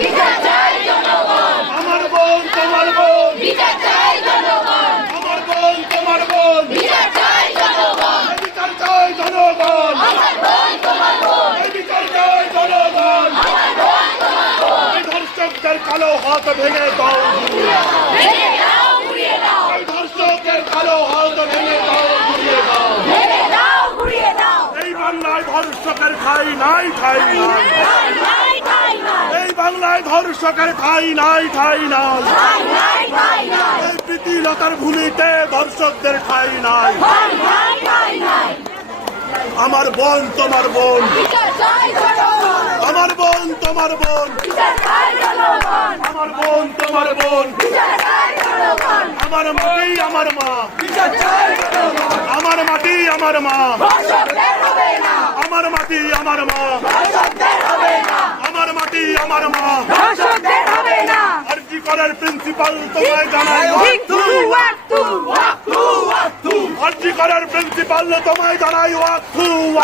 বিচার চাই জনগণ, আমার বোন তোমার বোন, বিচার চাই জনগণ, আমার বোন তোমার বোন, বিচার চাই জনগণ, বিচার চাই জনগণ, আমার বোন তোমার বোন, বিচার চাই জনগণ। আমার বোন তোমার বোন, এই ধর্ষকদের কালো হাত ভেঙে দাও, ভেঙে দাও ঘুরিয়ে দাও, এই ধর্ষকের কালো হাত ভেঙে দাও, ঘুরিয়ে দাও। ভেঙে দাও ঘুরিয়ে দাও, এই বাংলায় ধর্ষকের ঠাঁই নাই, ঠাঁই নাই। ঠাই নাই ঠাই নাই, এই বাংলায় ধর্ষকের ঠাঁই নাই, ঠাঁই নাই। ঠাই নাই ঠাই নাই, এই প্রীতিলতার ভূমিতে ধর্ষকদের ঠাঁই নাই। ঠাই নাই ঠাই নাই, আমার বোন তোমার বোন, বিচার চাই জনগণ, আমার বোন তোমার বোন, বিচার চাই জনগণ, আমার বোন তোমার বোন, বিচার চাই জনগণ, আমার মাটি আমার মা, আমার মাটি আমার মা, ধর্ষকদের হবে না, আমার মাটি আমার মা, ধর্ষকদের হবে না, আমার মাটি আমার মা। ধর্ষকদের হবে না, আরজি করার প্রিন্সিপাল তোমায় জানাই, ওয়াক্তু আরজি করার প্রিন্সিপাল তোমায় জানাই, ওয়াক্তু